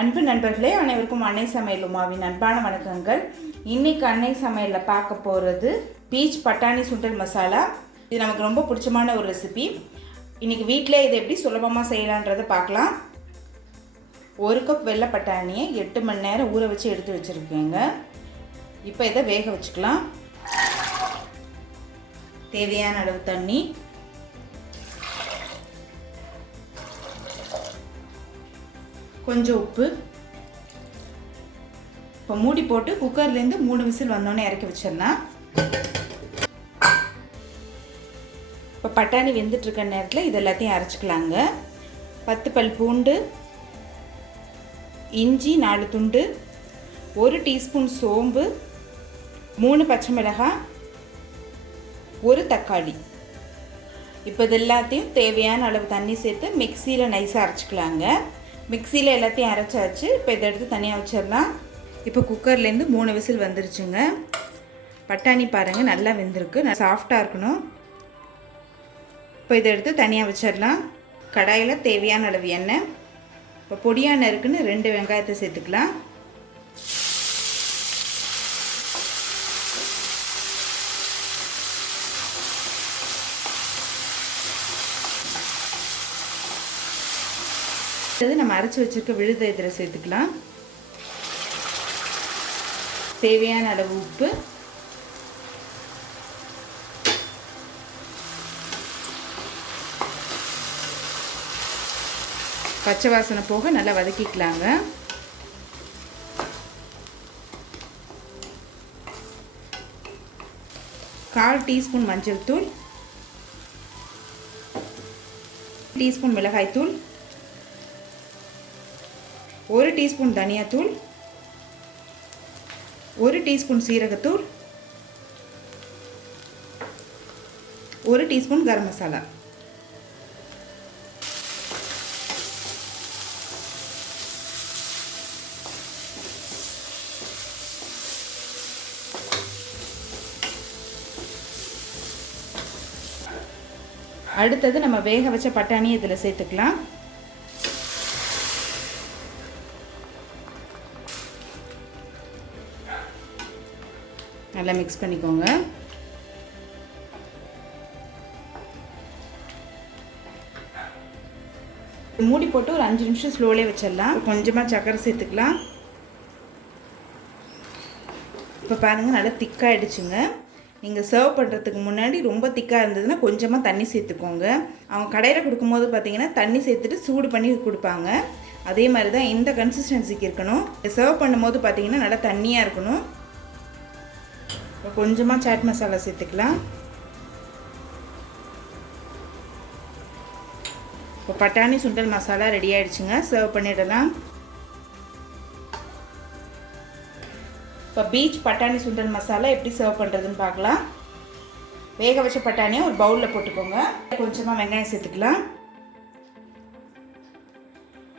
அன்பு நண்பர்களே, அனைவருக்கும் அன்னை சமையல் உமாவின் அன்பான வணக்கங்கள். இன்னைக்கு அன்னை சமையலில் பார்க்க போகிறது பீச் பட்டாணி சுண்டல் மசாலா. இது நமக்கு ரொம்ப பிடிச்சமான ஒரு ரெசிபி. இன்றைக்கி வீட்டிலே இதை எப்படி சுலபமாக செய்யலான்றதை பார்க்கலாம். 1 கப் வெள்ளை பட்டாணியை 8 மணி நேரம் ஊற வச்சு எடுத்து வச்சுருக்கேங்க. இப்போ இதை வேக வச்சுக்கலாம். தேவையான அளவு தண்ணி, கொஞ்சம் உப்பு. இப்போ மூடி போட்டு குக்கர்லேருந்து 3 விசில் வந்தோடனே இறக்கி வச்சிடலாம். இப்போ பட்டாணி வெந்துட்டுருக்க நேரத்தில் இது எல்லாத்தையும் அரைச்சிக்கலாங்க. 10 பல் பூண்டு, இஞ்சி 4 துண்டு, 1 டீஸ்பூன் சோம்பு, 3 பச்சை மிளகாய், 1 தக்காளி. இப்போ இது எல்லாத்தையும் தேவையான அளவு தண்ணி சேர்த்து மிக்சியில் நைஸாக அரைச்சிக்கலாங்க. மிக்சியில் எல்லாத்தையும் அரைச்சாச்சு. இப்போ இதை எடுத்து தனியாக வச்சிடலாம். இப்போ குக்கர்லேருந்து 3 விசில் வந்துருச்சுங்க. பட்டாணி பாருங்கள் நல்லா வெந்திருக்கு, சாஃப்டாக இருக்கணும். இப்போ இதை எடுத்து தனியாக வச்சிடலாம். கடாயில் தேவையான அளவு எண்ணெய். இப்போ பொடியான இருக்குன்னு 2 வெங்காயத்தை சேர்த்துக்கலாம். நம்ம அரைச்சி வச்சிருக்க விழுதை இதில் சேர்த்துக்கலாம். தேவையான அளவு உப்பு, பச்சை வாசனை போக நல்லா வதக்கிக்கலாங்க. கால் டீஸ்பூன் மஞ்சள் தூள், டீஸ்பூன் மிளகாய் தூள், 1 டீஸ்பூன் தனியாத்தூள், 1 டீஸ்பூன் சீரகத்தூள், 1 டீஸ்பூன் கரம் மசாலா. அடுத்தது நம்ம வேக வச்ச பட்டாணியை இதில் சேர்த்துக்கலாம். நல்லா மிக்ஸ் பண்ணிக்கோங்க. மூடி போட்டு ஒரு 5 நிமிஷம் ஸ்லோலே வச்சிடலாம். கொஞ்சமாக சர்க்கரை சேர்த்துக்கலாம். இப்போ பாருங்கள் நல்லா திக்காகிடுச்சுங்க. நீங்கள் சர்வ் பண்ணுறதுக்கு முன்னாடி ரொம்ப திக்காக இருந்ததுன்னா கொஞ்சமாக தண்ணி சேர்த்துக்கோங்க. அவங்க கடையில் கொடுக்கும்போது பார்த்தீங்கன்னா தண்ணி சேர்த்துட்டு சூடு பண்ணி கொடுப்பாங்க. அதே மாதிரி தான் இந்த கன்சிஸ்டன்சிக்கு இருக்கணும். சர்வ் பண்ணும்போது பார்த்தீங்கன்னா நல்லா தண்ணியாக இருக்கணும். கொஞ்சமாக சாட் மசாலா சேர்த்துக்கலாம். இப்போ பட்டாணி சுண்டல் மசாலா ரெடி ஆகிடுச்சுங்க. சர்வ் பண்ணிடலாம். இப்போ பீச் பட்டாணி சுண்டல் மசாலா எப்படி சர்வ் பண்ணுறதுன்னு பார்க்கலாம். வேக வச்ச பட்டாணியை ஒரு பவுலில் போட்டுக்கோங்க. கொஞ்சமாக வெங்காயம் சேர்த்துக்கலாம்,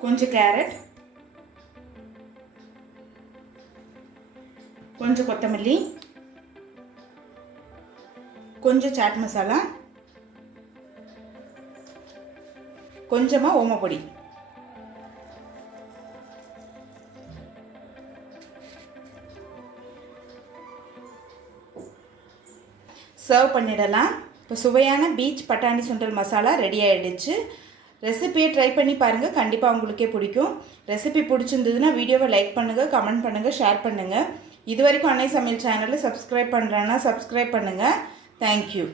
கொஞ்சம் கேரட், கொஞ்சம் கொத்தமல்லி, கொஞ்சம் சாட் மசாலா, கொஞ்சமாக ஓமப்பொடி. சர்வ் பண்ணிடலாம். இப்போ சுவையான பீச் பட்டாணி சுண்டல் மசாலா ரெடி ஆகிடுச்சு. ரெசிபியை ட்ரை பண்ணி பாருங்கள், கண்டிப்பாக உங்களுக்கே பிடிக்கும். ரெசிபி பிடிச்சிருந்ததுன்னா வீடியோவை லைக் பண்ணுங்கள், கமெண்ட் பண்ணுங்கள், ஷேர் பண்ணுங்கள். இது வரைக்கும் அன்னை சமையல் சேனலில் சப்ஸ்கிரைப் பண்ணுறேன்னா சப்ஸ்கிரைப் பண்ணுங்கள். Thank you.